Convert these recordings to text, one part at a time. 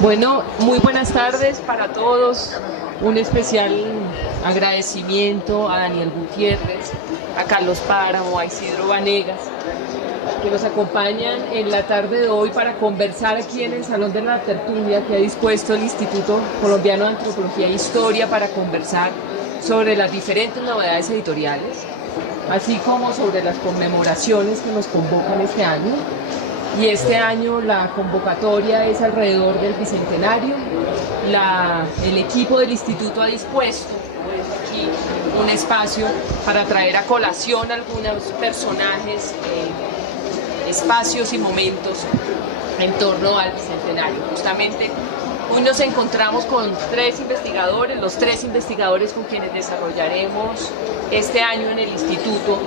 Bueno, muy buenas tardes para todos. Un especial agradecimiento a Daniel Gutiérrez, a Carlos Páramo, a Isidro Vanegas, que nos acompañan en la tarde de hoy para conversar aquí en el Salón de la Tertulia que ha dispuesto el Instituto Colombiano de Antropología e Historia para conversar sobre las diferentes novedades editoriales, así como sobre las conmemoraciones que nos convocan este año. Y este año la convocatoria es alrededor del Bicentenario. El equipo del instituto ha dispuesto aquí un espacio para traer a colación algunos personajes, espacios y momentos en torno al Bicentenario. Justamente hoy nos encontramos con tres investigadores, los tres investigadores con quienes desarrollaremos este año en el instituto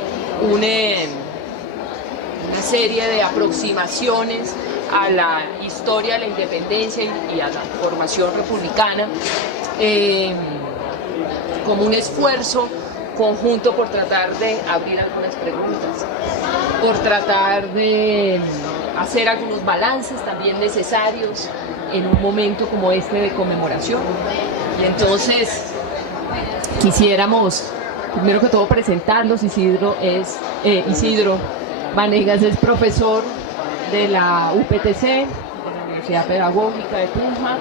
una serie de aproximaciones a la historia de la independencia y a la formación republicana, como un esfuerzo conjunto por tratar de abrir algunas preguntas, por tratar de hacer algunos balances también necesarios en un momento como este de conmemoración. Y entonces quisiéramos primero que todo presentarlos. Isidro Vanegas es profesor de la UPTC, de la Universidad Pedagógica de Tunja.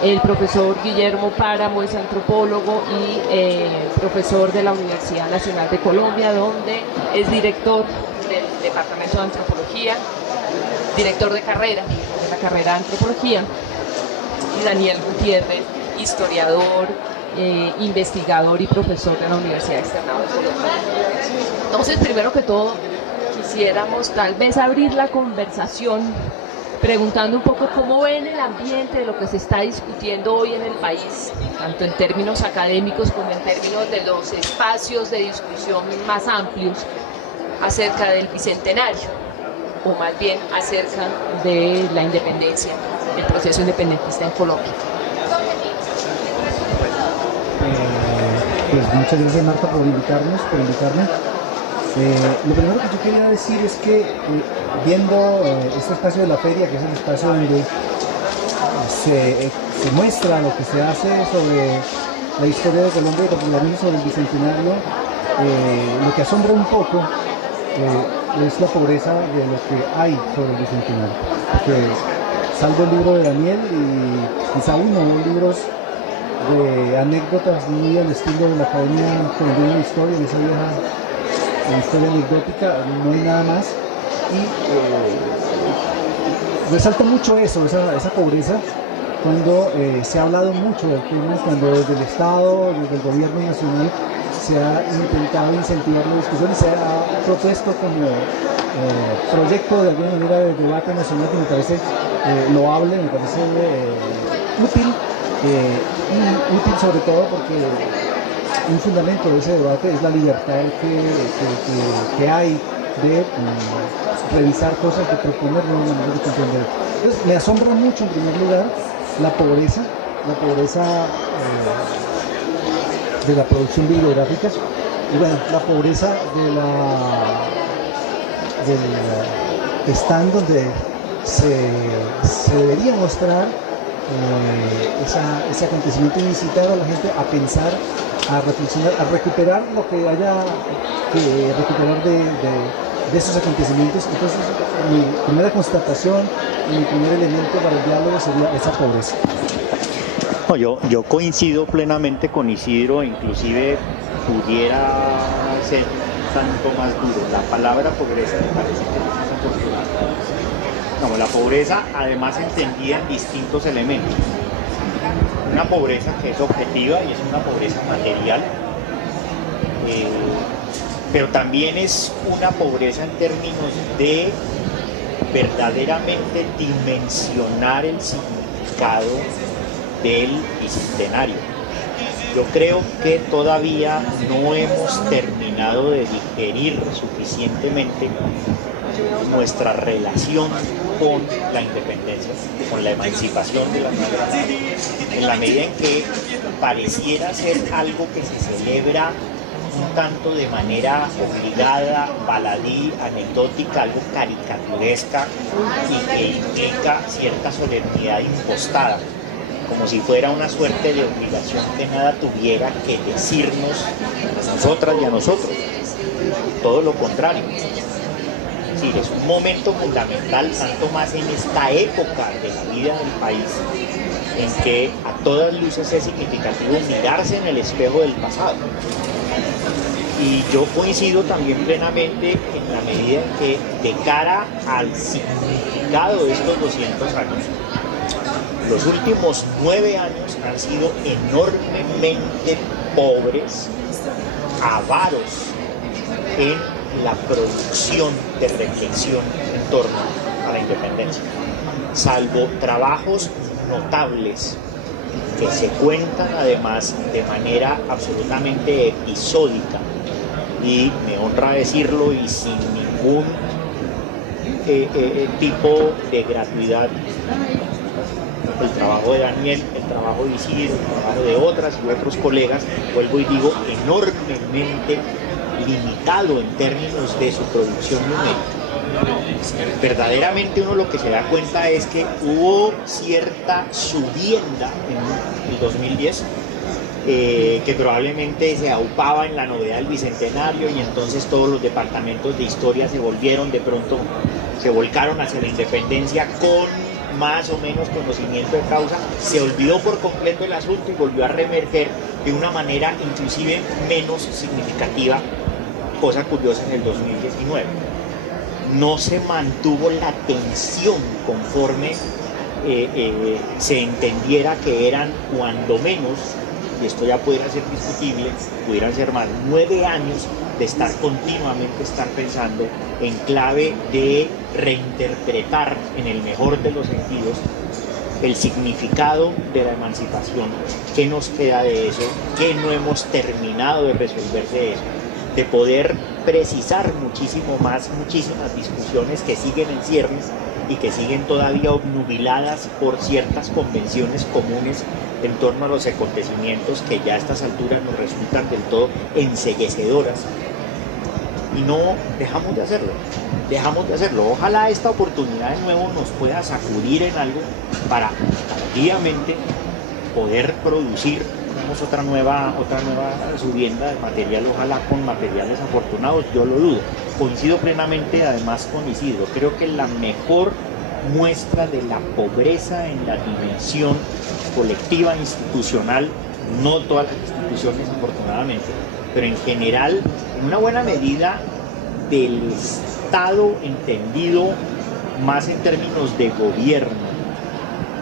El profesor Guillermo Páramo es antropólogo y profesor de la Universidad Nacional de Colombia, donde es director del Departamento de Antropología, director de la carrera de Antropología. Y Daniel Gutiérrez, historiador, investigador y profesor de la Universidad Externado de Colombia. Entonces, primero que todo, quisiéramos tal vez abrir la conversación preguntando un poco cómo ven el ambiente de lo que se está discutiendo hoy en el país, tanto en términos académicos como en términos de los espacios de discusión más amplios acerca del Bicentenario, o más bien acerca de la independencia, el proceso independentista en Colombia. Pues muchas gracias, Marta, por invitarme. Lo primero que yo quería decir es que viendo este espacio de la feria, que es el espacio donde se muestra lo que se hace sobre la historia de Colombia y particularmente sobre el Bicentenario, lo que asombra un poco es la pobreza de lo que hay sobre el Bicentenario. Que, salvo el libro de Daniel y quizá uno o dos libros de anécdotas muy al estilo de la Academia Colombiana de Historia, en esa vieja historia anecdótica, no hay nada más. Y resalta mucho esa pobreza, cuando se ha hablado mucho del tema, cuando desde el Estado, desde el gobierno nacional, se ha intentado incentivar la discusión y se ha propuesto como proyecto de alguna manera de debate nacional, que me parece loable, me parece útil. Útil sobre todo porque un fundamento de ese debate es la libertad que hay de revisar cosas, de proponer nuevas maneras de comprender. Entonces, me asombra mucho en primer lugar la pobreza de la producción bibliográfica y bueno, la pobreza del stand donde se debería mostrar ese acontecimiento y incitar a la gente a pensar, a reflexionar, a recuperar lo que haya que recuperar de esos acontecimientos. Entonces, mi primera constatación y mi primer elemento para el diálogo sería esa pobreza. No, yo coincido plenamente con Isidro, inclusive pudiera ser tanto más duro. La palabra pobreza me parece que es desafortunada. Como la pobreza, además entendida en distintos elementos. Una pobreza que es objetiva y es una pobreza material, pero también es una pobreza en términos de verdaderamente dimensionar el significado del Bicentenario. Yo creo que todavía no hemos terminado de digerir suficientemente nuestra relación con la independencia, con la emancipación de la nación, en la medida en que pareciera ser algo que se celebra un tanto de manera obligada, baladí, anecdótica, algo caricaturesca y que implica cierta solemnidad impostada, como si fuera una suerte de obligación que nada tuviera que decirnos a nosotras y a nosotros. Todo lo contrario. Es decir, es un momento fundamental, tanto más en esta época de la vida del país, en que a todas luces es significativo mirarse en el espejo del pasado. Y yo coincido también plenamente en la medida en que, de cara al significado de estos 200 años, los últimos 9 años han sido enormemente pobres, avaros en la producción de reflexión en torno a la independencia, salvo trabajos notables que se cuentan además de manera absolutamente episódica, y me honra decirlo y sin ningún tipo de gratuidad. El trabajo de Daniel, el trabajo de Isidro, el trabajo de otras y otros colegas, vuelvo y digo, enormemente limitado en términos de su producción numérica. Verdaderamente uno lo que se da cuenta es que hubo cierta subienda en el 2010, que probablemente se aupaba en la novedad del Bicentenario, y entonces todos los departamentos de historia se volvieron, de pronto se volcaron hacia la independencia con más o menos conocimiento de causa. Se olvidó por completo el asunto y volvió a reemerger de una manera inclusive menos significativa, cosa curiosa, en el 2019. No se mantuvo la tensión conforme se entendiera que eran cuando menos, y esto ya pudiera ser discutible, pudieran ser más, 9 años de estar continuamente pensando en clave de reinterpretar, en el mejor de los sentidos, el significado de la emancipación, qué nos queda de eso, qué no hemos terminado de resolver de eso, de poder precisar muchísimo más, muchísimas discusiones que siguen en ciernes y que siguen todavía obnubiladas por ciertas convenciones comunes en torno a los acontecimientos que ya a estas alturas nos resultan del todo enceguecedoras. Y no dejamos de hacerlo, Ojalá esta oportunidad de nuevo nos pueda sacudir en algo para tardíamente poder producir otra nueva subienda de material, ojalá con materiales afortunados. Yo lo dudo. Coincido plenamente además con Isidro. Creo que la mejor muestra de la pobreza en la dimensión colectiva institucional, no todas las instituciones afortunadamente, pero en general, en una buena medida, del Estado entendido más en términos de gobierno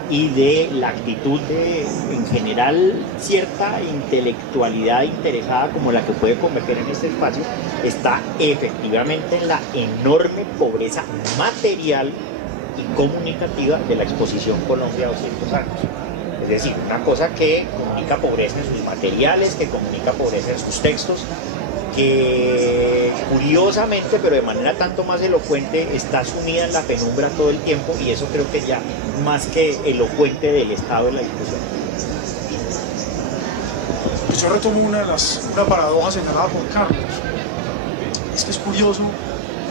y de la actitud de, en general, cierta intelectualidad interesada como la que puede converger en este espacio, está efectivamente en la enorme pobreza material y comunicativa de la exposición Colombia 200 años. Es decir, una cosa que comunica pobreza en sus materiales, que comunica pobreza en sus textos, que curiosamente, pero de manera tanto más elocuente, está sumida en la penumbra todo el tiempo, y eso creo que ya más que elocuente del estado de la discusión. Pues yo retomo una paradoja señalada por Carlos. Es que es curioso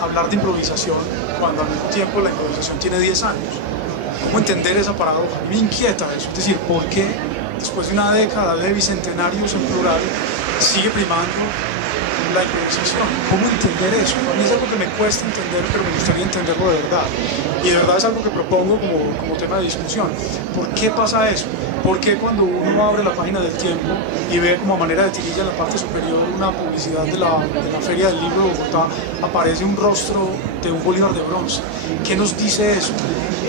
hablar de improvisación cuando al mismo tiempo la improvisación tiene 10 años. ¿Cómo entender esa paradoja? A mí me inquieta eso, es decir, ¿por qué después de una década de bicentenarios en plural sigue primando la improvisación? ¿Cómo entender eso? A mí es algo que me cuesta entender, pero me gustaría entenderlo de verdad. Y de verdad es algo que propongo como tema de discusión. ¿Por qué pasa eso? ¿Por qué cuando uno abre la página del Tiempo y ve como a manera de tirilla en la parte superior una publicidad de la Feria del Libro de Bogotá, aparece un rostro de un Bolívar de bronce? ¿Qué nos dice eso?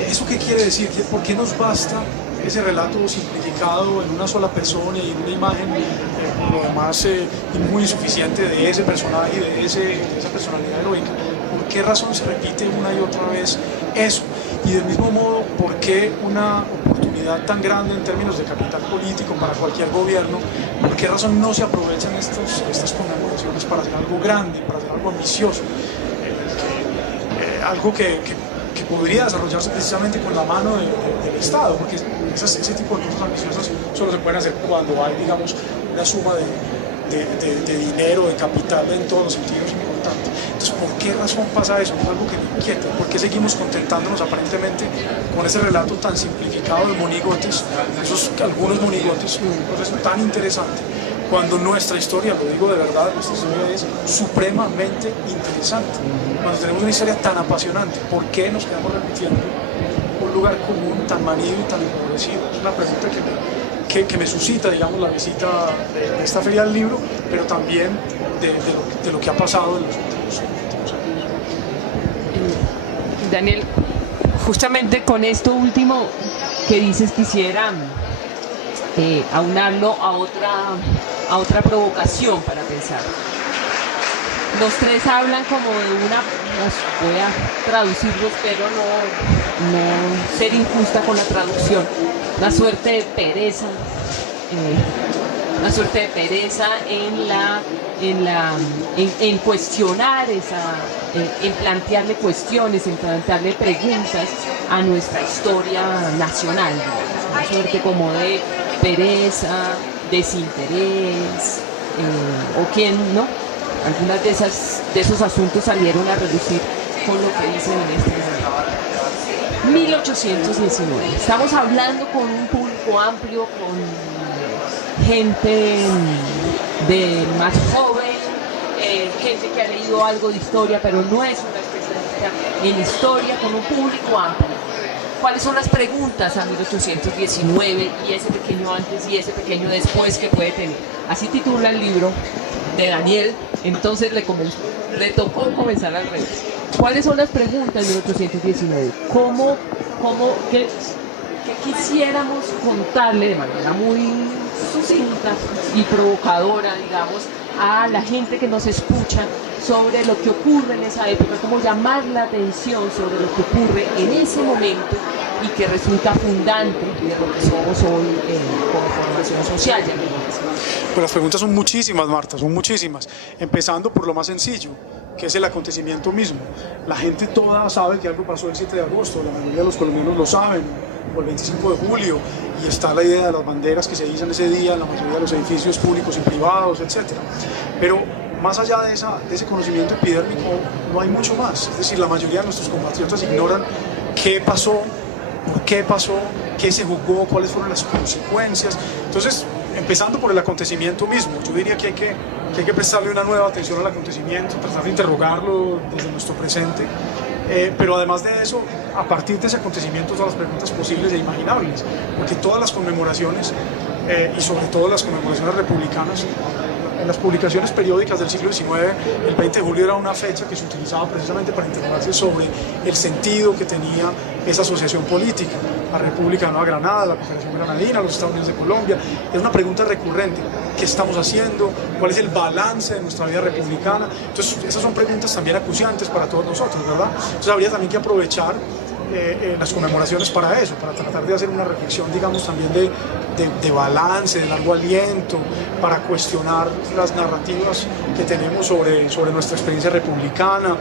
¿Eso qué quiere decir? ¿Por qué nos basta ese relato simplificado en una sola persona y en una imagen, por lo demás muy insuficiente, de ese personaje, de esa personalidad heroica? ¿Por qué razón se repite una y otra vez eso? Y del mismo modo, ¿por qué una oportunidad tan grande en términos de capital político para cualquier gobierno, por qué razón no se aprovechan estas conmemoraciones para hacer algo grande, para hacer algo ambicioso? Algo que podría desarrollarse precisamente con la mano del Estado, porque ese tipo de cosas ambiciosas solo se pueden hacer cuando hay, digamos, una suma de dinero, de capital, en todos los sentidos importantes. Entonces, ¿por qué razón pasa eso? Es algo que me inquieta. ¿Por qué seguimos contentándonos aparentemente con ese relato tan simplificado de monigotes, esos algunos monigotes, un proceso tan interesante, cuando nuestra historia, lo digo de verdad, nuestra historia es supremamente interesante? Cuando tenemos una historia tan apasionante, ¿por qué nos quedamos repitiendo un lugar común tan manido y tan empobrecido? Es una pregunta que me suscita, digamos, la visita de esta feria del libro, pero también de lo que ha pasado en los últimos años. Daniel, justamente con esto último que dices, quisiera aunarlo a otra provocación para pensar. Los tres hablan como de voy a traducirlos, pero no ser injusta con la traducción, una suerte de pereza en cuestionar en plantearle cuestiones, en plantearle preguntas a nuestra historia nacional, digamos. Una suerte como de pereza, desinterés, o quién, ¿no? Algunas de esos asuntos salieron a reducir con lo que dicen en este momento. 1819. Estamos hablando con un público amplio, con gente de más joven, gente que ha leído algo de historia, pero no es una especialista en historia, con un público amplio. ¿Cuáles son las preguntas a 1819 y ese pequeño antes y ese pequeño después que puede tener? Así titula el libro de Daniel, entonces le tocó comenzar al revés. ¿Cuáles son las preguntas de 1819? ¿Qué quisiéramos contarle de manera muy sucinta y provocadora, digamos, a la gente que nos escucha sobre lo que ocurre en esa época, cómo llamar la atención sobre lo que ocurre en ese momento y que resulta fundante de lo que somos hoy como formación social, llamémoslo? Pues las preguntas son muchísimas, Marta, son muchísimas, empezando por lo más sencillo, que es el acontecimiento mismo. La gente toda sabe que algo pasó el 7 de agosto, la mayoría de los colombianos lo saben, o el 25 de julio, y está la idea de las banderas que se izan ese día en la mayoría de los edificios públicos y privados, etc. Pero más allá de ese conocimiento epidérmico no hay mucho más. Es decir, la mayoría de nuestros compatriotas ignoran qué pasó, por qué pasó, qué se jugó, cuáles fueron las consecuencias. Entonces, empezando por el acontecimiento mismo, yo diría que hay que prestarle una nueva atención al acontecimiento, tratar de interrogarlo desde nuestro presente, pero además de eso, a partir de ese acontecimiento, todas las preguntas posibles e imaginables, porque todas las conmemoraciones, y sobre todo las conmemoraciones republicanas, en las publicaciones periódicas del siglo XIX, el 20 de julio era una fecha que se utilizaba precisamente para interrogarse sobre el sentido que tenía esa asociación política, la República de Nueva Granada, la Confederación Granadina, los Estados Unidos de Colombia. Es una pregunta recurrente: ¿qué estamos haciendo? ¿Cuál es el balance de nuestra vida republicana? Entonces, esas son preguntas también acuciantes para todos nosotros, ¿verdad? Entonces, habría también que aprovechar las conmemoraciones para eso, para tratar de hacer una reflexión, digamos, también de balance, de largo aliento, para cuestionar las narrativas que tenemos sobre nuestra experiencia republicana.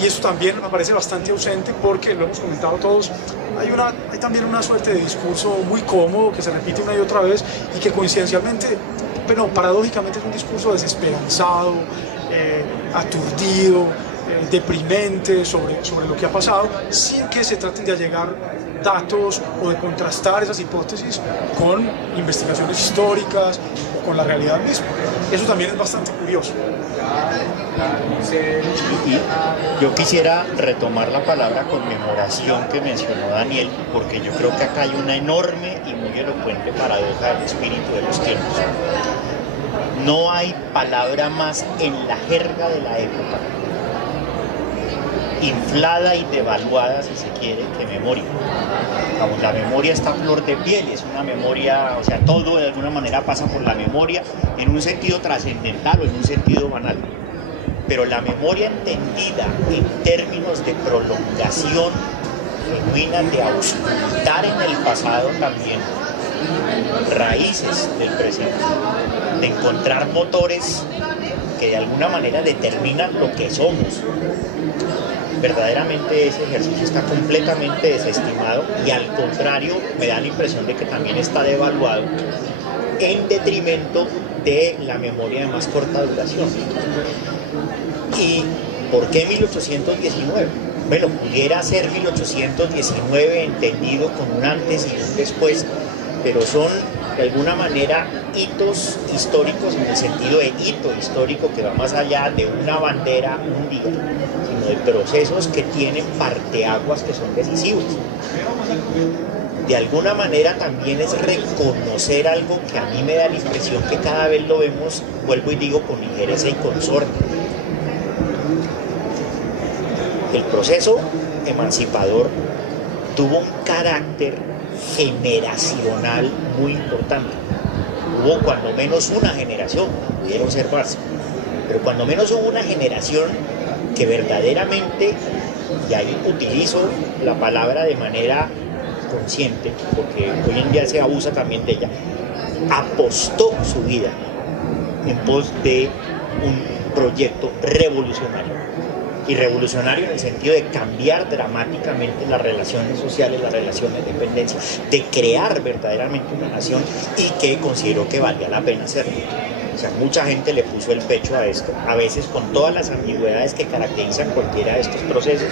Y eso también me parece bastante ausente, porque lo hemos comentado todos, hay también una suerte de discurso muy cómodo que se repite una y otra vez y que coincidencialmente, pero paradójicamente, es un discurso desesperanzado, aturdido, deprimente sobre lo que ha pasado, sin que se traten de allegar datos o de contrastar esas hipótesis con investigaciones históricas o con la realidad misma. Eso también es bastante curioso. Y yo quisiera retomar la palabra conmemoración que mencionó Daniel, porque yo creo que acá hay una enorme y muy elocuente paradoja del espíritu de los tiempos. No hay palabra más en la jerga de la época, inflada y devaluada, si se quiere, que memoria. Vamos, la memoria está a flor de piel, es una memoria, o sea, todo de alguna manera pasa por la memoria en un sentido trascendental o en un sentido banal. Pero la memoria entendida en términos de prolongación genuina, de auscultar en el pasado también raíces del presente, de encontrar motores que de alguna manera determinan lo que somos. Verdaderamente ese ejercicio está completamente desestimado y, al contrario, me da la impresión de que también está devaluado en detrimento de la memoria de más corta duración. ¿Y por qué 1819? Bueno, pudiera ser 1819 entendido como un antes y un después, pero son de alguna manera hitos históricos en el sentido de hito histórico que va más allá de una bandera un día, sino de procesos que tienen parteaguas que son decisivos. De alguna manera también es reconocer algo que a mí me da la impresión que cada vez lo vemos, vuelvo y digo, con ligereza y con sorna. El proceso emancipador tuvo un carácter generacional muy importante. Hubo cuando menos una generación, pudiera observarse, pero cuando menos hubo una generación que verdaderamente, y ahí utilizo la palabra de manera consciente, porque hoy en día se abusa también de ella, apostó su vida en pos de un proyecto revolucionario. Y revolucionario en el sentido de cambiar dramáticamente las relaciones sociales, las relaciones de dependencia, de crear verdaderamente una nación, y que consideró que valía la pena hacerlo. O sea, mucha gente le puso el pecho a esto, a veces con todas las ambigüedades que caracterizan cualquiera de estos procesos.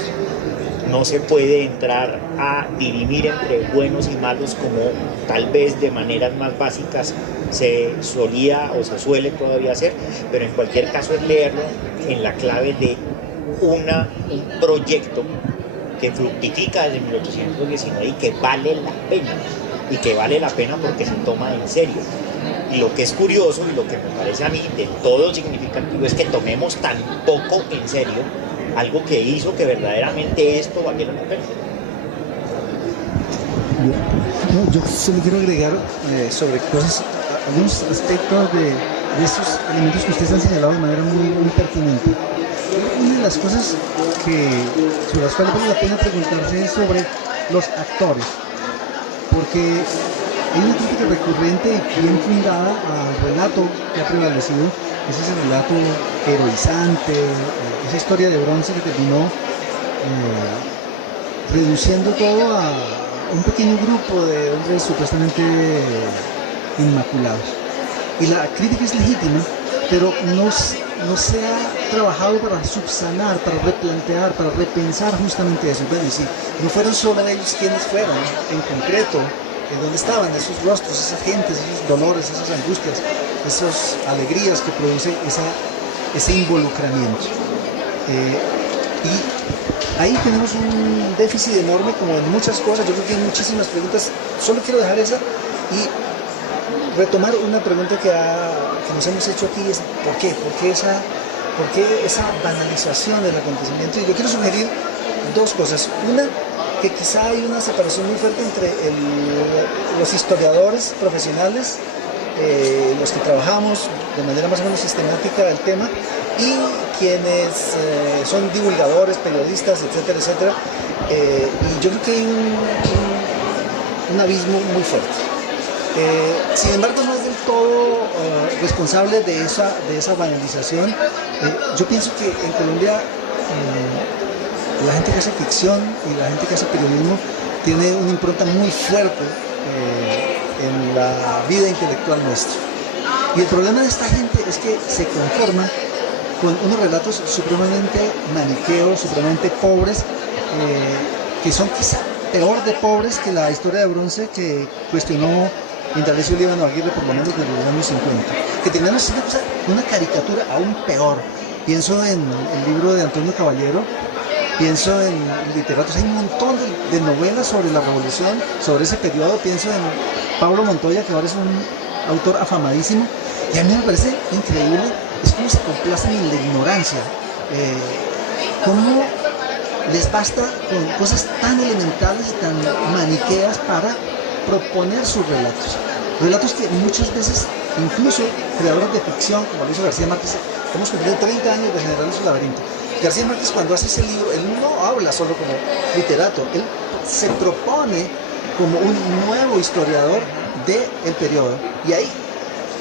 No se puede entrar a dirimir entre buenos y malos como tal vez de maneras más básicas se solía o se suele todavía hacer, pero en cualquier caso es leerlo en la clave de un proyecto que fructifica desde 1819 y que vale la pena, y que vale la pena porque se toma en serio. Y lo que es curioso y lo que me parece a mí de todo significativo es que tomemos tan poco en serio algo que hizo que verdaderamente esto valiera la pena. Yo solo quiero agregar sobre cosas, algunos aspectos de estos elementos que ustedes han señalado de manera muy pertinente. Una de las cosas sobre las cuales vale la pena preguntarse es sobre los actores, porque hay una crítica recurrente y bien fundada al relato que ha prevalecido, es ese relato heroizante, esa historia de bronce que terminó reduciendo todo a un pequeño grupo de hombres supuestamente inmaculados. Y la crítica es legítima, pero no se ha trabajado para subsanar, para replantear, para repensar justamente eso. Bueno, y si no fueron solo ellos quienes fueron, en concreto, dónde estaban esos rostros, esas gentes, esos dolores, esas angustias, esas alegrías que produce ese involucramiento. Y ahí tenemos un déficit enorme, como en muchas cosas. Yo creo que hay muchísimas preguntas. Solo quiero dejar esa y retomar una pregunta que nos hemos hecho aquí, es ¿por qué? ¿Por qué esa banalización del acontecimiento? Y yo quiero sugerir dos cosas. Una, que quizá hay una separación muy fuerte entre los historiadores profesionales, los que trabajamos de manera más o menos sistemática el tema, y quienes son divulgadores, periodistas, etcétera, etcétera. Y yo creo que hay un abismo muy fuerte. Sin embargo, no es del todo responsable de esa banalización. Yo pienso que en Colombia la gente que hace ficción y la gente que hace periodismo tiene una impronta muy fuerte en la vida intelectual nuestra. Y el problema de esta gente es que se conforma con unos relatos supremamente maniqueos, supremamente pobres, que son quizá peor de pobres que la historia de bronce que cuestionó Indalecio Líbano Aguirre por lo menos desde los años 50, que tenían una caricatura aún peor. Pienso en el libro de Antonio Caballero, pienso en literatos, hay un montón de novelas sobre la revolución, sobre ese periodo. Pienso en Pablo Montoya, que ahora es un autor afamadísimo, y a mí me parece increíble, es como se complacen en la ignorancia, cómo les basta con cosas tan elementales y tan maniqueas para proponer sus relatos que muchas veces, incluso creadores de ficción, como lo hizo García Márquez, hemos cumplido 30 años de General de su Laberinto. García Márquez, cuando hace ese libro, él no habla solo como literato, él se propone como un nuevo historiador del periodo, y ahí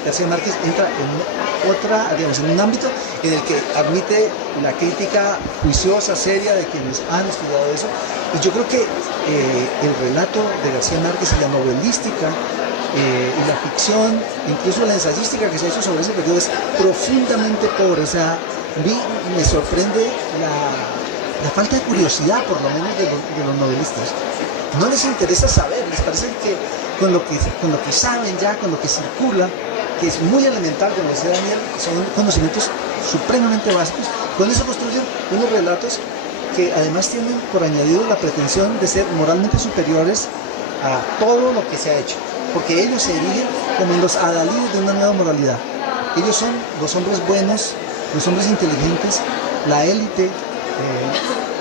García Márquez entra en un ámbito en el que admite la crítica juiciosa, seria de quienes han estudiado eso. Y yo creo que el relato de García Márquez y la novelística y la ficción, incluso la ensayística que se ha hecho sobre ese periodo es profundamente pobre. O sea, me sorprende la falta de curiosidad, por lo menos, de los novelistas. No les interesa saber, les parece que con lo que saben ya, con lo que circula, que es muy elemental, como decía Daniel, son conocimientos supremamente básicos. Con eso construyen unos relatos que además tienen por añadido la pretensión de ser moralmente superiores a todo lo que se ha hecho, porque ellos se erigen como en los adalides de una nueva moralidad. Ellos son los hombres buenos, los hombres inteligentes, la élite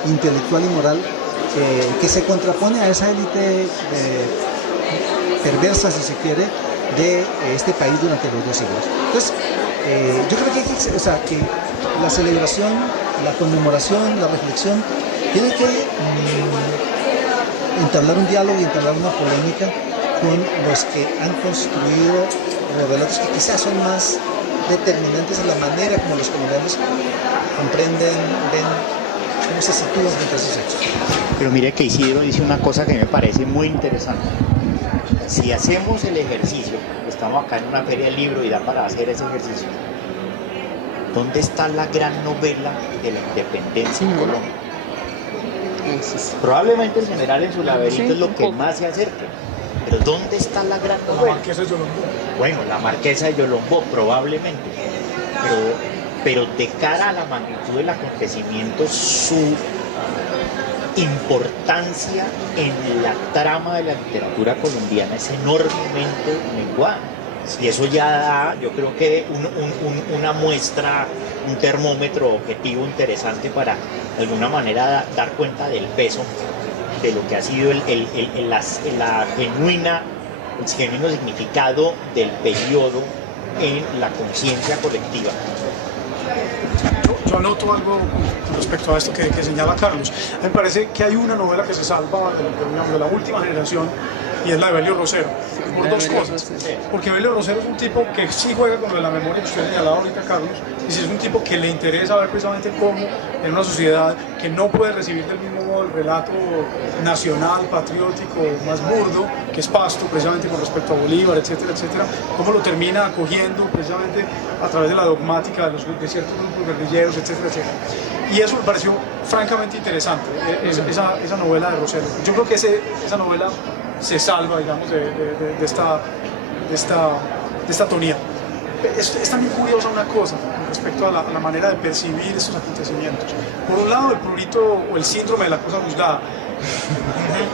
intelectual y moral que se contrapone a esa élite perversa, si se quiere, de este país durante los 2 siglos. Entonces, yo creo que la celebración, la conmemoración, la reflexión, tiene que entablar un diálogo y entablar una polémica con los que han construido los relatos que quizás son más determinantes en la manera como los colombianos comprenden, ven, cómo se sitúan frente a esos hechos. Pero mire que Isidro dice una cosa que me parece muy interesante. Si hacemos el ejercicio, estamos acá en una feria del libro y da para hacer ese ejercicio, ¿dónde está la gran novela de la independencia en Colombia? Probablemente el general en su laberinto es lo que más se acerque, pero ¿dónde está la gran novela? La Marquesa de Yolombó. Bueno, la Marquesa de Yolombó, probablemente, pero de cara a la magnitud del acontecimiento, su importancia en la trama de la literatura colombiana es enormemente menguada. Y eso ya da, yo creo que una muestra, un termómetro objetivo interesante para de alguna manera dar cuenta del peso de lo que ha sido el genuino significado del periodo en la conciencia colectiva. Yo anoto algo con respecto a esto que señala Carlos. Me parece que hay una novela que se salva de la última generación y es la de Belio Rosero, por 2 cosas. Porque Belio Rosero es un tipo que sí juega con la memoria que usted señalaba ahorita, Carlos, y sí es un tipo que le interesa ver precisamente cómo en una sociedad que no puede recibir del mismo modo el relato nacional, patriótico, más burdo, que es Pasto, precisamente con respecto a Bolívar, etcétera, etcétera, cómo lo termina acogiendo precisamente a través de la dogmática de ciertos grupos guerrilleros, etcétera, etcétera. Y eso me pareció francamente interesante, esa novela de Rosero. Yo creo que esa novela se salva, digamos, de esta tonía. Es también curiosa una cosa con respecto a la manera de percibir estos acontecimientos. Por un lado, el prurito o el síndrome de la cosa juzgada.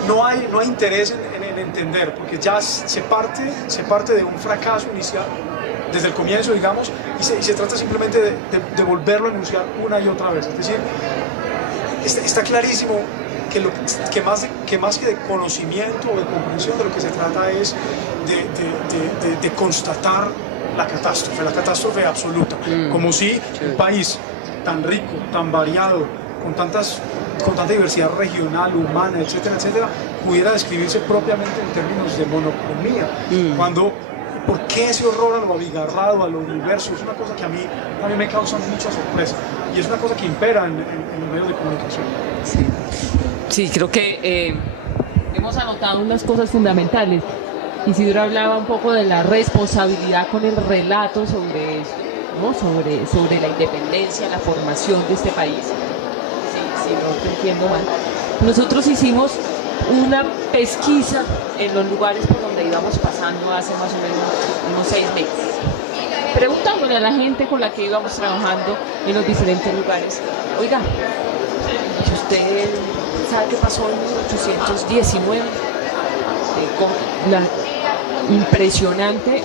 No hay interés en entender, porque ya se parte de un fracaso inicial desde el comienzo, digamos, y se trata simplemente de volverlo a enunciar una y otra vez. Es decir, está clarísimo que más que de conocimiento o de comprensión, de lo que se trata es de constatar la catástrofe absoluta, como si un país tan rico, tan variado, con tanta diversidad regional, humana, etcétera, etcétera, pudiera describirse propiamente en términos de monocromía, ¿por qué ese horror a lo abigarrado, a lo universo? Es una cosa que a mí me causa mucha sorpresa y es una cosa que impera en los medios de comunicación. Sí, creo que hemos anotado unas cosas fundamentales. Isidro hablaba un poco de la responsabilidad con el relato sobre esto, ¿no? sobre la independencia, la formación de este país. Si no te entiendo mal. Nosotros hicimos una pesquisa en los lugares por donde íbamos pasando hace más o menos unos 6 meses, preguntándole a la gente con la que íbamos trabajando en los diferentes lugares: oiga, ¿usted sabe qué pasó en 1819? Con la impresionante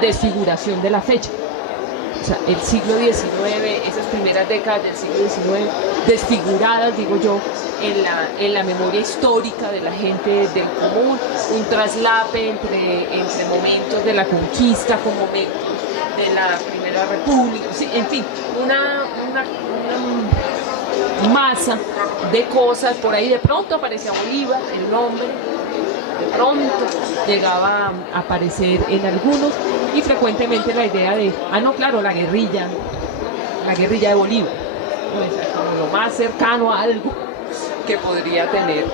desfiguración de la fecha. O sea, el siglo XIX, esas primeras décadas del siglo XIX, desfiguradas, digo yo, en la memoria histórica de la gente del común, un traslape entre momentos de la conquista con momentos de la Primera República, sí, en fin, una masa de cosas. Por ahí de pronto aparecía Bolívar, el nombre, de pronto llegaba a aparecer en algunos, y frecuentemente la idea de, no, claro, la guerrilla de Bolívar, pues, como lo más cercano a algo que podría tener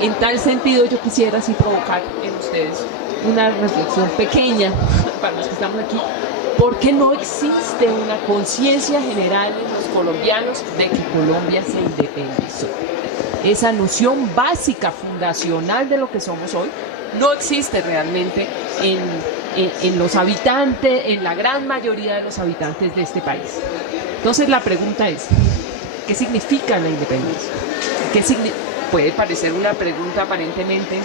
En tal sentido, yo quisiera así provocar en ustedes una reflexión pequeña para los que estamos aquí. ¿Por qué no existe una conciencia general en los colombianos de que Colombia se independizó? Esa noción básica, fundacional de lo que somos hoy, no existe realmente en los habitantes, en la gran mayoría de los habitantes de este país. Entonces la pregunta es, ¿qué significa la independencia? Puede parecer una pregunta aparentemente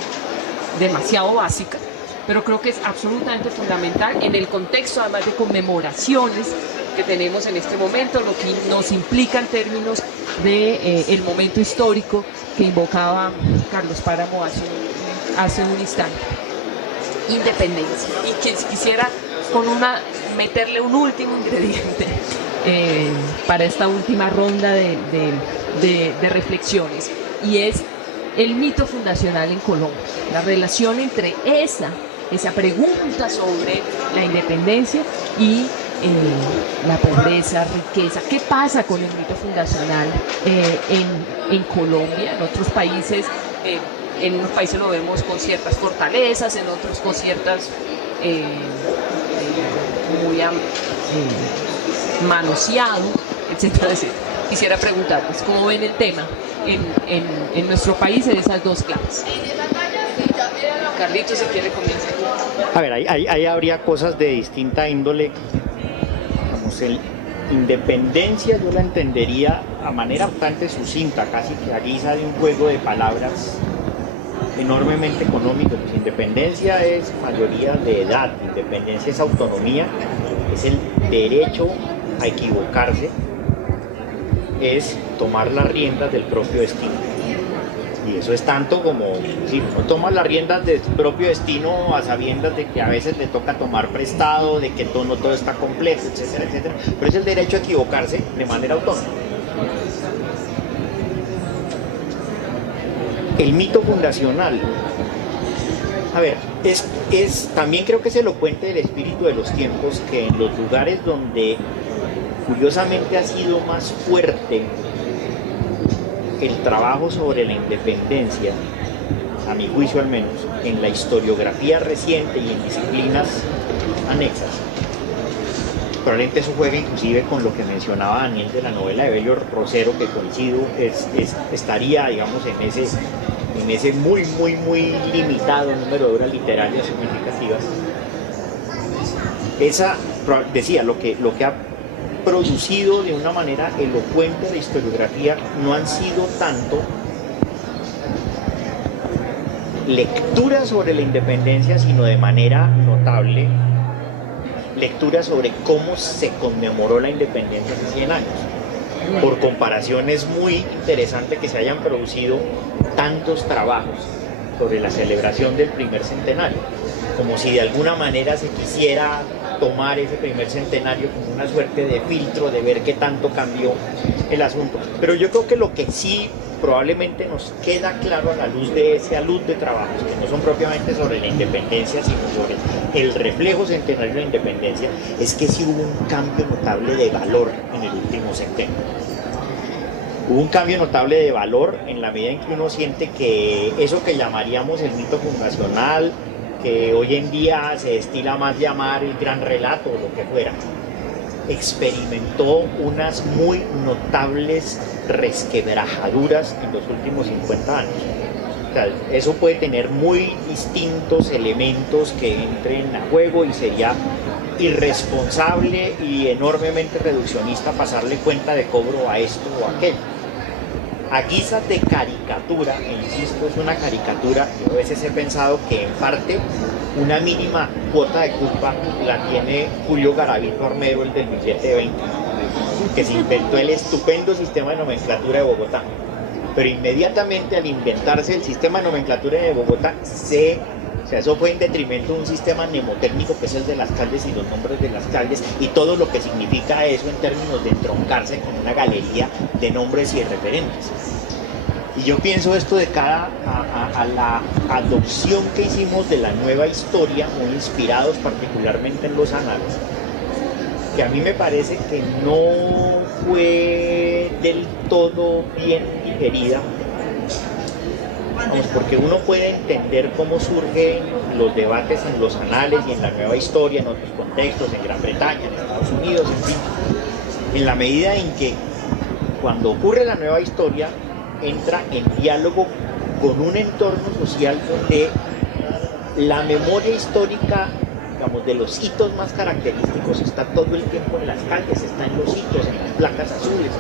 demasiado básica, pero creo que es absolutamente fundamental en el contexto además de conmemoraciones que tenemos en este momento, lo que nos implica en términos de el momento histórico que invocaba Carlos Páramo hace un instante. Independencia. Y que quisiera meterle un último ingrediente para esta última ronda de reflexiones, y es el mito fundacional en Colombia, la relación entre esa pregunta sobre la independencia y la pobreza, riqueza. ¿Qué pasa con el mito fundacional en Colombia? En otros países, en unos países lo vemos con ciertas fortalezas, en otros con ciertas muy manoseado, etcétera, etcétera. Quisiera preguntarles cómo ven el tema en nuestro país en esas dos claves. Carlitos, si quiere, comienza. A ver, ahí habría cosas de distinta índole. Vamos, independencia yo la entendería a manera bastante sucinta, casi que a guisa de un juego de palabras enormemente económico. Pues independencia es mayoría de edad, independencia es autonomía, es el derecho a equivocarse, es tomar las riendas del propio destino. Y eso es tanto como si uno toma las riendas del propio destino a sabiendas de que a veces le toca tomar prestado, de que no todo está complejo, etcétera, etcétera. Pero es el derecho a equivocarse de manera autónoma. El mito fundacional, a ver, también creo que es elocuente del espíritu de los tiempos, que en los lugares donde curiosamente ha sido más fuerte el trabajo sobre la independencia, a mi juicio al menos, en la historiografía reciente y en disciplinas anexas, probablemente eso juega inclusive con lo que mencionaba Daniel de la novela de Belio Rosero, que coincido, estaría, digamos, en ese muy limitado número de obras literarias significativas. Esa, decía, lo que ha producido de una manera elocuente la historiografía no han sido tanto lecturas sobre la independencia, sino de manera notable lecturas sobre cómo se conmemoró la independencia hace 100 años. Por comparación, es muy interesante que se hayan producido tantos trabajos sobre la celebración del primer centenario, como si de alguna manera se quisiera tomar ese primer centenario como una suerte de filtro de ver qué tanto cambió el asunto. Pero yo creo que lo que sí probablemente nos queda claro a la luz de esa luz de trabajos, que no son propiamente sobre la independencia, sino sobre el reflejo centenario de la independencia, es que sí hubo un cambio notable de valor en el último centenio. Hubo un cambio notable de valor en la medida en que uno siente que eso que llamaríamos el mito fundacional, que hoy en día se estila más llamar el gran relato o lo que fuera, experimentó unas muy notables resquebrajaduras en los últimos 50 años. O sea, eso puede tener muy distintos elementos que entren a juego y sería irresponsable y enormemente reduccionista pasarle cuenta de cobro a esto o a aquello. A guisa de caricatura, e insisto, es una caricatura, yo a veces he pensado que en parte una mínima cuota de culpa la tiene Julio Garavito Armero, el del billete de 20, que se inventó el estupendo sistema de nomenclatura de Bogotá. Pero inmediatamente al inventarse el sistema de nomenclatura de Bogotá, eso fue en detrimento de un sistema mnemotécnico que es el de las calles y los nombres de las calles y todo lo que significa eso en términos de entroncarse con una galería de nombres y referentes. Y yo pienso esto de cara a la adopción que hicimos de la nueva historia, muy inspirados particularmente en los anales, que a mí me parece que no fue del todo bien digerida Vamos, porque uno puede entender cómo surgen los debates en los anales y en la nueva historia, en otros contextos, en Gran Bretaña, en Estados Unidos, en fin, en la medida en que cuando ocurre la nueva historia entra en diálogo con un entorno social donde la memoria histórica, digamos, de los hitos más característicos está todo el tiempo en las calles, está en los hitos, en las placas azules.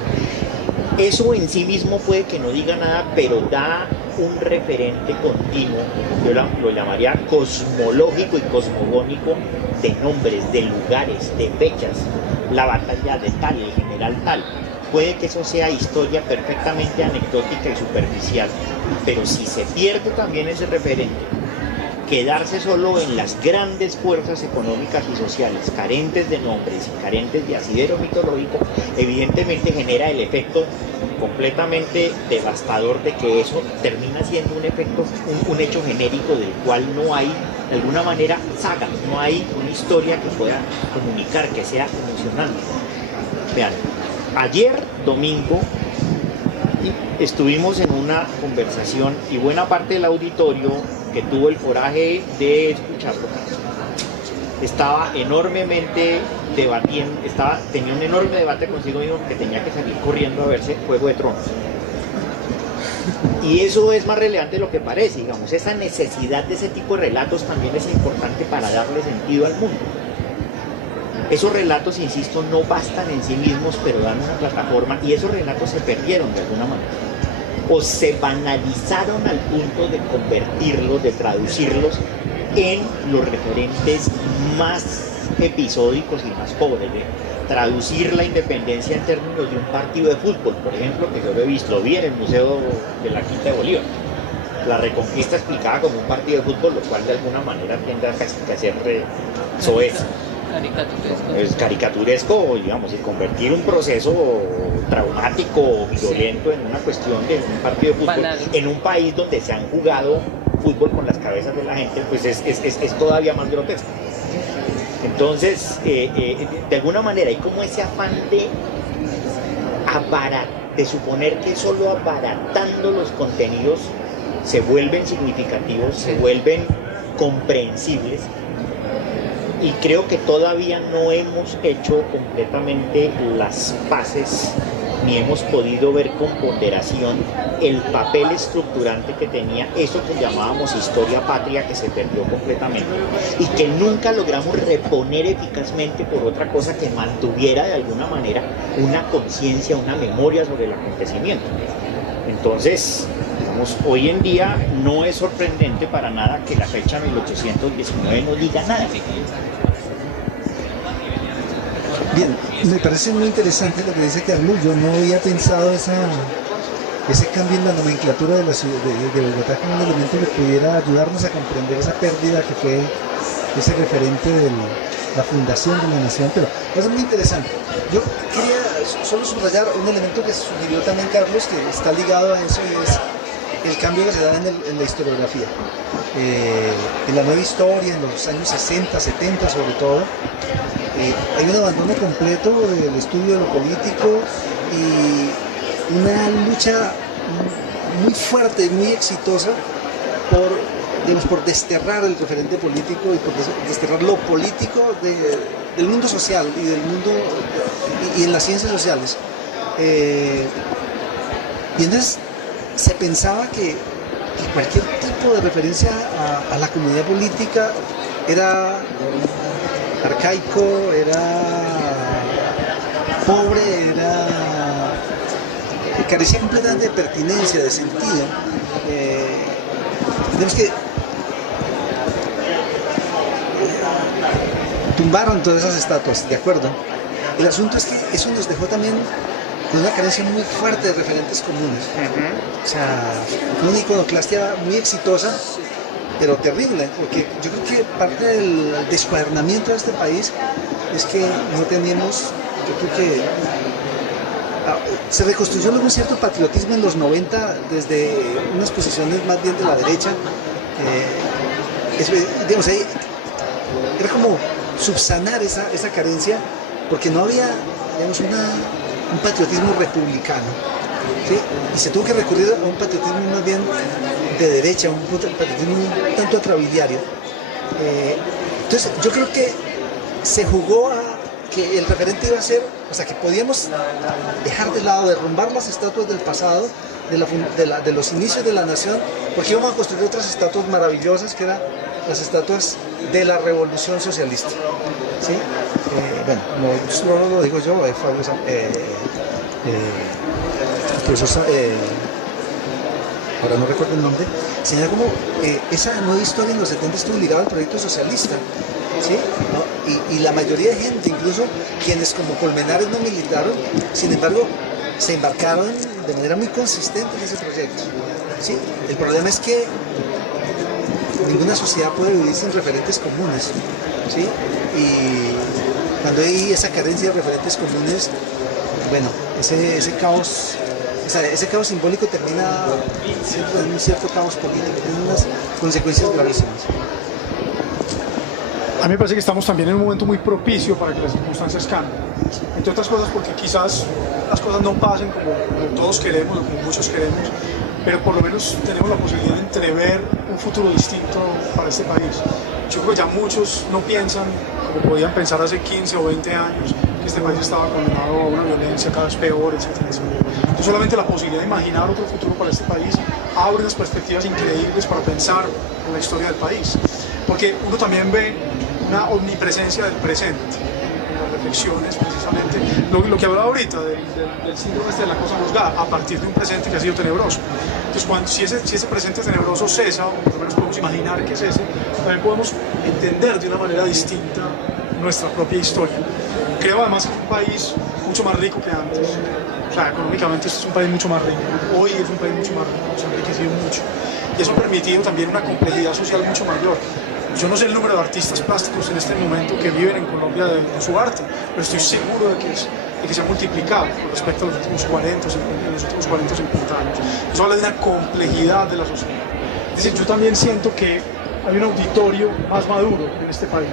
Eso en sí mismo puede que no diga nada, pero da un referente continuo, yo lo llamaría cosmológico y cosmogónico, de nombres, de lugares, de fechas, la batalla de tal, el general tal. Puede que eso sea historia perfectamente anecdótica y superficial, pero si se pierde también ese referente, quedarse solo en las grandes fuerzas económicas y sociales, carentes de nombres y carentes de asidero mitológico, evidentemente genera el efecto completamente devastador de que eso termina siendo un efecto, un hecho genérico del cual no hay, de alguna manera, saga, no hay una historia que pueda comunicar, que sea emocionante. Vean, ayer domingo estuvimos en una conversación y buena parte del auditorio que tuvo el coraje de escucharlo estaba enormemente debatiendo, tenía un enorme debate consigo mismo que tenía que salir corriendo a verse Juego de Tronos. Y eso es más relevante de lo que parece, digamos, esa necesidad de ese tipo de relatos también es importante para darle sentido al mundo. Esos relatos, insisto, no bastan en sí mismos, pero dan una plataforma, y esos relatos se perdieron de alguna manera. O se banalizaron al punto de convertirlos, de traducirlos en los referentes más episódicos y más pobres, de traducir la independencia en términos de un partido de fútbol, por ejemplo, que yo lo he visto, lo vi en el Museo de la Quinta de Bolívar. La Reconquista explicada como un partido de fútbol, lo cual de alguna manera tiende a ser soez. Es caricaturesco, digamos, y convertir un proceso traumático o violento en una cuestión de un partido de fútbol en un país donde se han jugado fútbol con las cabezas de la gente, pues es todavía más grotesco. Entonces, de alguna manera hay como ese afán de suponer que solo abaratando los contenidos se vuelven significativos, se vuelven comprensibles. Y creo que todavía no hemos hecho completamente las paces ni hemos podido ver con ponderación el papel estructurante que tenía eso que llamábamos historia patria, que se perdió completamente y que nunca logramos reponer eficazmente por otra cosa que mantuviera de alguna manera una conciencia, una memoria sobre el acontecimiento. Entonces, digamos, hoy en día no es sorprendente para nada que la fecha 1819 no diga nada. Bien, me parece muy interesante lo que dice Carlos. Yo no había pensado ese cambio en la nomenclatura de la ciudad de Bogotá como un elemento que pudiera ayudarnos a comprender esa pérdida que fue ese referente de la fundación de la nación, pero es muy interesante. Yo quería solo subrayar un elemento que sugirió también Carlos, que está ligado a eso, y es el cambio que se da en la historiografía. En la nueva historia, en los años 60, 70 sobre todo, hay un abandono completo del estudio de lo político y una lucha muy fuerte, muy exitosa por desterrar el referente político y por desterrar lo político del mundo social y del mundo y en las ciencias sociales. Y entonces se pensaba que cualquier tipo de referencia a la comunidad política era arcaico, era pobre, carecía completamente de pertinencia, de sentido. Tenemos que tumbaron todas esas estatuas, ¿de acuerdo? El asunto es que eso nos dejó también con una carencia muy fuerte de referentes comunes. O sea, una iconoclastia muy exitosa, pero terrible, porque yo creo que parte del descuadernamiento de este país es que no tenemos, yo creo que se reconstruyó luego un cierto patriotismo en los 90 desde unas posiciones más bien de la derecha. Digamos, era como subsanar esa carencia, porque no había, digamos, un patriotismo republicano, ¿sí? Y se tuvo que recurrir a un patriotismo más bien de derecha, un partido un tanto atrabiliario. Entonces yo creo que se jugó a que el referente iba a ser, o sea, que podíamos dejar de lado, derrumbar las estatuas del pasado, de los inicios de la nación, porque íbamos a construir otras estatuas maravillosas, que eran las estatuas de la revolución socialista. ¿Sí? Bueno, no lo digo yo, es Fabio ahora no recuerdo el nombre, señala como esa nueva historia en los 70 estuvo ligada al proyecto socialista, ¿sí? ¿No? Y la mayoría de gente, incluso quienes como Colmenares no militaron, sin embargo, se embarcaron de manera muy consistente en ese proyecto, ¿sí? El problema es que ninguna sociedad puede vivir sin referentes comunes, ¿sí? Y cuando hay esa carencia de referentes comunes, bueno, ese caos, o sea, ese caos simbólico termina siendo en un cierto caos político, tiene unas consecuencias gravísimas. A mí me parece que estamos también en un momento muy propicio para que las circunstancias cambien. Entre otras cosas porque quizás las cosas no pasen como todos queremos o como muchos queremos, pero por lo menos tenemos la posibilidad de entrever un futuro distinto para este país. Yo creo que ya muchos no piensan como podían pensar hace 15 o 20 años, que este país estaba condenado a una violencia cada vez peor, etcétera, etcétera. Entonces solamente la posibilidad de imaginar otro futuro para este país abre unas perspectivas increíbles para pensar en la historia del país. Porque uno también ve una omnipresencia del presente en las reflexiones, precisamente lo que hablaba ahorita del síndrome de la cosa juzgada, a partir de un presente que ha sido tenebroso. Entonces si ese presente tenebroso cesa, o por lo menos podemos imaginar que cese, también podemos entender de una manera distinta nuestra propia historia. Creo además que es un país mucho más rico que antes. O sea, económicamente este es un país mucho más rico. Hoy es un país mucho más rico, se ha enriquecido mucho. Y eso ha permitido también una complejidad social mucho mayor. Yo no sé el número de artistas plásticos en este momento que viven en Colombia de su arte, pero estoy seguro de que se ha multiplicado con respecto a los últimos 40 o 50 años. Eso habla de una complejidad de la sociedad. Es decir, yo también siento que hay un auditorio más maduro en este país.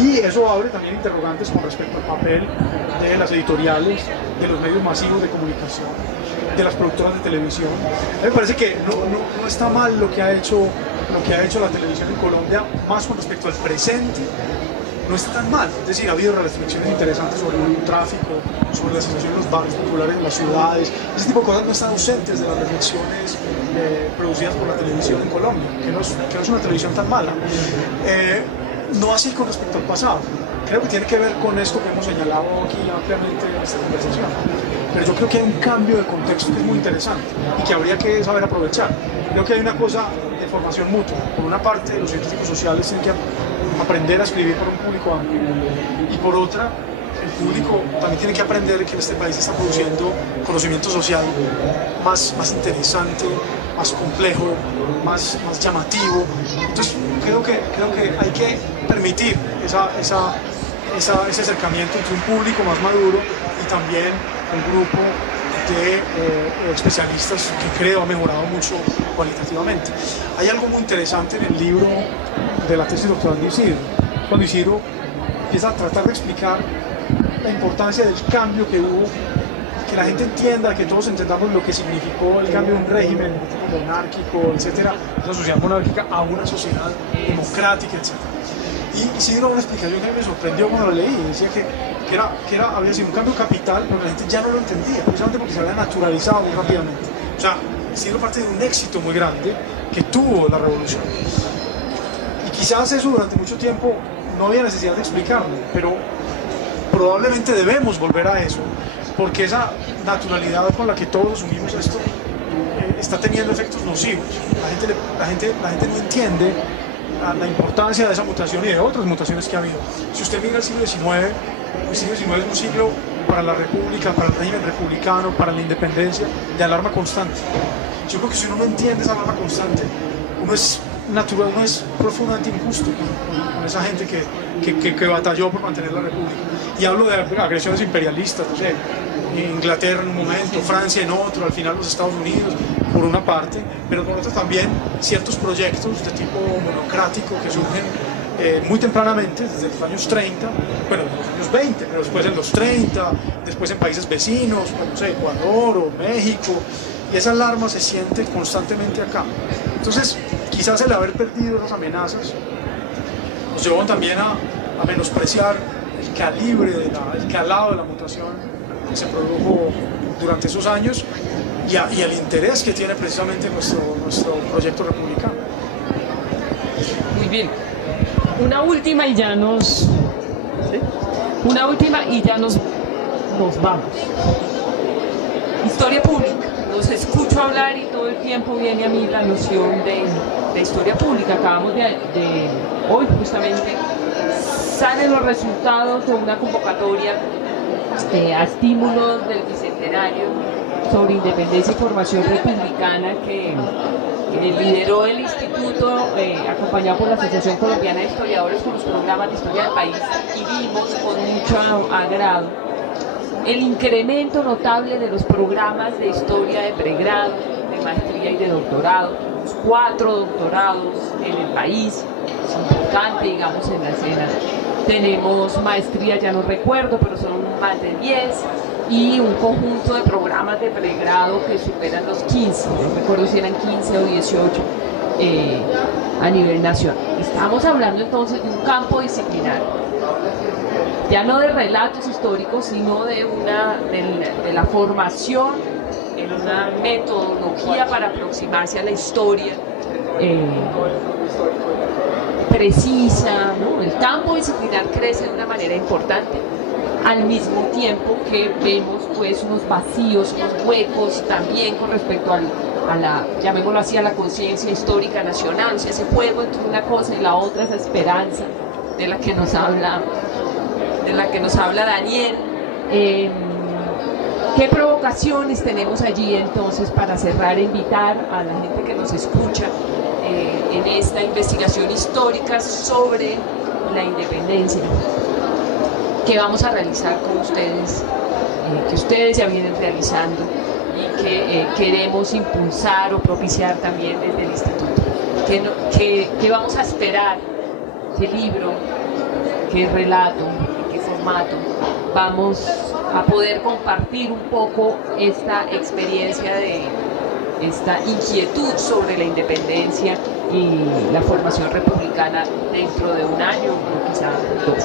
Y eso abre también interrogantes con respecto al papel de las editoriales, de los medios masivos de comunicación, de las productoras de televisión. A mí me parece que no está mal lo que ha hecho la televisión en Colombia, más con respecto al presente, no está tan mal. Es decir, ha habido reflexiones interesantes sobre el tráfico, sobre la situación en los barrios populares, en las ciudades. Ese tipo de cosas no están ausentes de las reflexiones producidas por la televisión en Colombia, que no es una televisión tan mala. No así con respecto al pasado. Creo que tiene que ver con esto que hemos señalado aquí ampliamente en esta conversación. Pero yo creo que hay un cambio de contexto que es muy interesante y que habría que saber aprovechar. Creo que hay una cosa de formación mutua. Por una parte, los científicos sociales tienen que aprender a escribir para un público amplio, y por otra, el público también tiene que aprender que en este país se está produciendo conocimiento social más interesante, más complejo, más llamativo. Entonces creo que hay que permitir ese acercamiento entre un público más maduro y también un grupo de especialistas que creo ha mejorado mucho cualitativamente. Hay algo muy interesante en el libro de la tesis doctoral de Isidro, cuando Isidro empieza a tratar de explicar la importancia del cambio que hubo, que la gente entienda, que todos entendamos lo que significó el cambio de un régimen de tipo monárquico, etcétera, una sociedad monárquica a una sociedad democrática, etcétera. Y Isidro da una explicación que a mí me sorprendió cuando la leí, decía que había sido un cambio capital, pero la gente ya no lo entendía, precisamente porque se había naturalizado muy rápidamente. O sea, Isidro parte de un éxito muy grande que tuvo la revolución. Y quizás eso durante mucho tiempo no había necesidad de explicarlo, pero probablemente debemos volver a eso, porque esa naturalidad con la que todos asumimos esto está teniendo efectos nocivos. La gente no entiende la importancia de esa mutación y de otras mutaciones que ha habido. Si usted mira el siglo XIX es un siglo para la república, para el régimen republicano, para la independencia, de alarma constante. Yo creo que si uno no entiende esa alarma constante, uno es profundamente injusto con esa gente que batalló por mantener la república. Y hablo de agresiones imperialistas, no sé, Inglaterra en un momento, Francia en otro, al final los Estados Unidos, por una parte, pero por otra también ciertos proyectos de tipo monocrático que surgen muy tempranamente, desde los años 30, bueno, los años 20, pero después en los 30, después en países vecinos, no sé, Ecuador o México, y esa alarma se siente constantemente acá. Entonces, quizás el haber perdido esas amenazas nos llevó también a menospreciar el calibre, el calado de la mutación que se produjo durante esos años y el interés que tiene precisamente nuestro proyecto republicano. Muy bien. Una última y ya nos vamos. Historia pública. Los escucho hablar y todo el tiempo viene a mí la noción de historia pública. Acabamos de hoy justamente salen los resultados de una convocatoria a estímulos del Bicentenario sobre independencia y formación republicana que lideró el instituto acompañado por la Asociación Colombiana de Historiadores con los programas de historia del país, y vimos con mucho agrado el incremento notable de los programas de historia de pregrado, de maestría y de doctorado. Tenemos 4 doctorados en el país, es importante, digamos, en la escena. Tenemos maestría, ya no recuerdo, pero son más de 10, y un conjunto de programas de pregrado que superan los 15, no recuerdo si eran 15 o 18 a nivel nacional. Estamos hablando entonces de un campo disciplinario, ya no de relatos históricos, sino de la formación en una metodología para aproximarse a la historia precisa, ¿no? El campo disciplinar crece de una manera importante, al mismo tiempo que vemos pues unos vacíos, unos huecos también con respecto a la, llamémoslo así, a la conciencia histórica nacional, o sea, ese juego entre una cosa y la otra, esa esperanza de la que nos habla Daniel. ¿Qué provocaciones tenemos allí entonces para cerrar e invitar a la gente que nos escucha en esta investigación histórica sobre la independencia que vamos a realizar con ustedes, que ustedes ya vienen realizando y que queremos impulsar o propiciar también desde el instituto? ¿Qué vamos a esperar? ¿Qué libro? ¿Qué relato? ¿Qué formato? Vamos a poder compartir un poco esta experiencia de esta inquietud sobre la independencia y la formación republicana dentro de un año o quizá 2.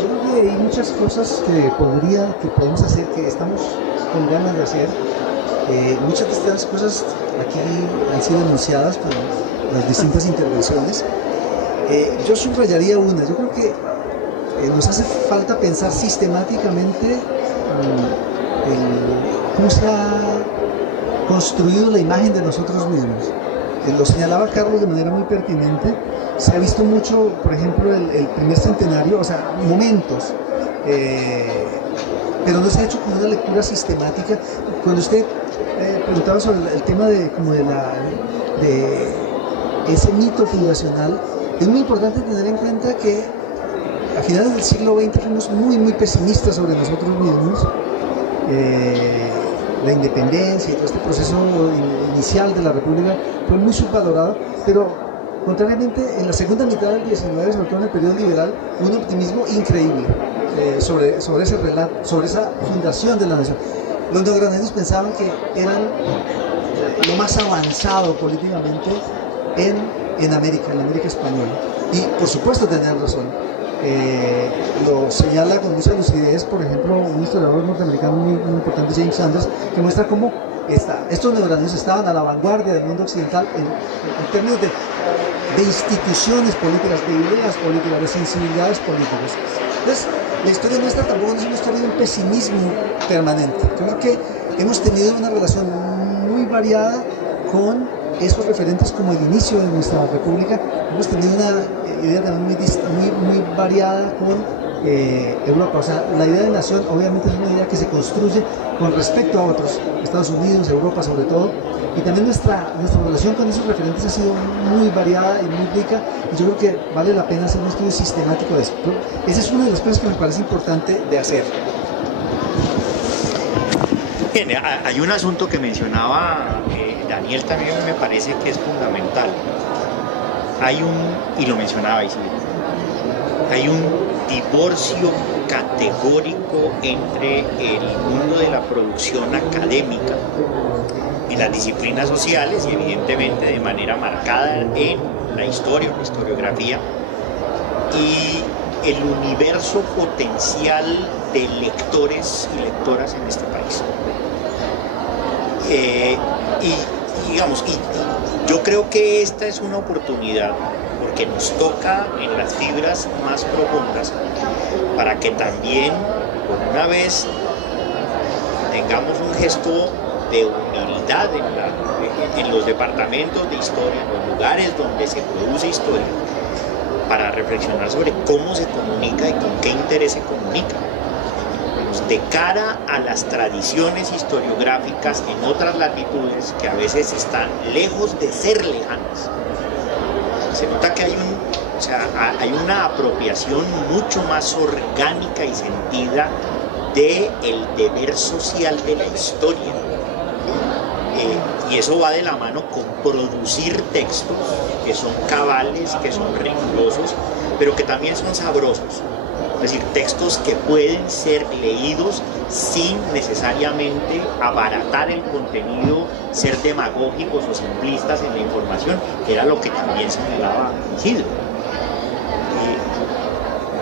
Yo creo que hay muchas cosas que podemos hacer, que estamos con ganas de hacer. Muchas de estas cosas aquí han sido anunciadas por las distintas intervenciones. Yo subrayaría una. Yo creo que nos hace falta pensar sistemáticamente cómo se ha construido la imagen de nosotros mismos. Lo señalaba Carlos de manera muy pertinente. Se ha visto mucho, por ejemplo, el primer centenario, o sea, momentos, pero no se ha hecho como una lectura sistemática. Cuando usted preguntaba sobre el tema de ese mito fundacional, es muy importante tener en cuenta que a finales del siglo XX fuimos muy pesimistas sobre nosotros mismos. La independencia y todo este proceso inicial de la República fue muy subvalorado, pero contrariamente en la segunda mitad del XIX, sobre todo en el periodo liberal, hubo un optimismo increíble sobre ese relato, sobre esa fundación de la nación. Los neogranadinos pensaban que eran lo más avanzado políticamente en América, en la América española, y por supuesto tenían razón. Lo señala con mucha lucidez, por ejemplo, un historiador norteamericano muy importante, James Sanders, que muestra cómo estos neogranadinos estaban a la vanguardia del mundo occidental en términos de instituciones políticas, de ideas políticas, de sensibilidades políticas. Entonces, la historia nuestra tampoco es una historia de un pesimismo permanente. Creo que hemos tenido una relación muy variada con esos referentes como el inicio de nuestra república. Hemos tenido una idea también muy variada con Europa. O sea, la idea de nación obviamente es una idea que se construye con respecto a otros, Estados Unidos, Europa sobre todo, y también nuestra relación con esos referentes ha sido muy variada y muy rica, y yo creo que vale la pena hacer un estudio sistemático de eso. Esa es una de las cosas que me parece importante de hacer. Bien, hay un asunto que mencionaba Daniel también, me parece que es fundamental. Y lo mencionaba Isidro, hay un divorcio categórico entre el mundo de la producción académica en las disciplinas sociales y evidentemente de manera marcada en la historia, la historiografía, y el universo potencial de lectores y lectoras en este país. Y yo creo que esta es una oportunidad porque nos toca en las fibras más profundas para que también por una vez tengamos un gesto de humildad en los departamentos de historia, en los lugares donde se produce historia, para reflexionar sobre cómo se comunica y con qué interés se comunica. De cara a las tradiciones historiográficas en otras latitudes que a veces están lejos de ser lejanas, se nota que hay una apropiación mucho más orgánica y sentida del deber social de la historia. Y eso va de la mano con producir textos que son cabales, que son rigurosos, pero que también son sabrosos. Es decir, textos que pueden ser leídos sin necesariamente abaratar el contenido, ser demagógicos o simplistas en la información, que era lo que también señalaba Isidro.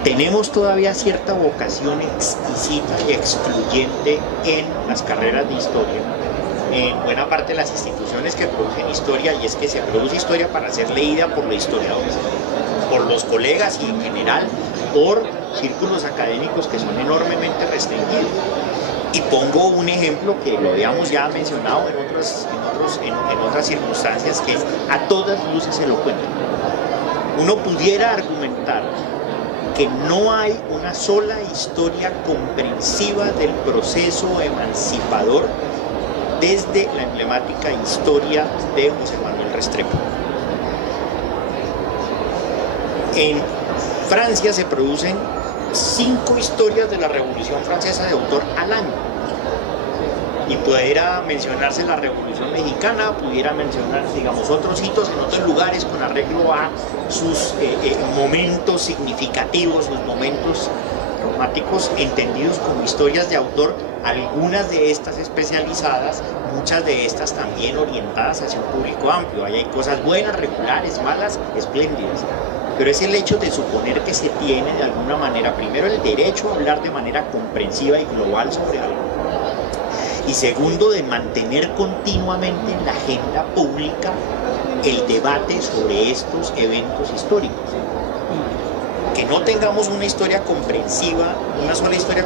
Tenemos todavía cierta vocación exquisita y excluyente en las carreras de historia, en buena parte de las instituciones que producen historia, y es que se produce historia para ser leída por los historiadores, por los colegas y en general por círculos académicos que son enormemente restringidos. Y pongo un ejemplo que lo habíamos ya mencionado en otras circunstancias, que es a todas luces elocuente. Uno pudiera argumentar que no hay una sola historia comprensiva del proceso emancipador desde la emblemática historia de José Manuel Restrepo. En Francia se producen 5 historias de la Revolución Francesa de autor al año. Y pudiera mencionarse la Revolución Mexicana, pudiera mencionarse, digamos, otros hitos en otros lugares con arreglo a sus momentos significativos, sus momentos traumáticos, entendidos como historias de autor, algunas de estas especializadas, muchas de estas también orientadas hacia un público amplio. Ahí hay cosas buenas, regulares, malas, espléndidas. Pero es el hecho de suponer que se tiene de alguna manera, primero, el derecho a hablar de manera comprensiva y global sobre algo, y segundo, de mantener continuamente en la agenda pública el debate sobre estos eventos históricos. Que no tengamos una historia comprensiva, una sola historia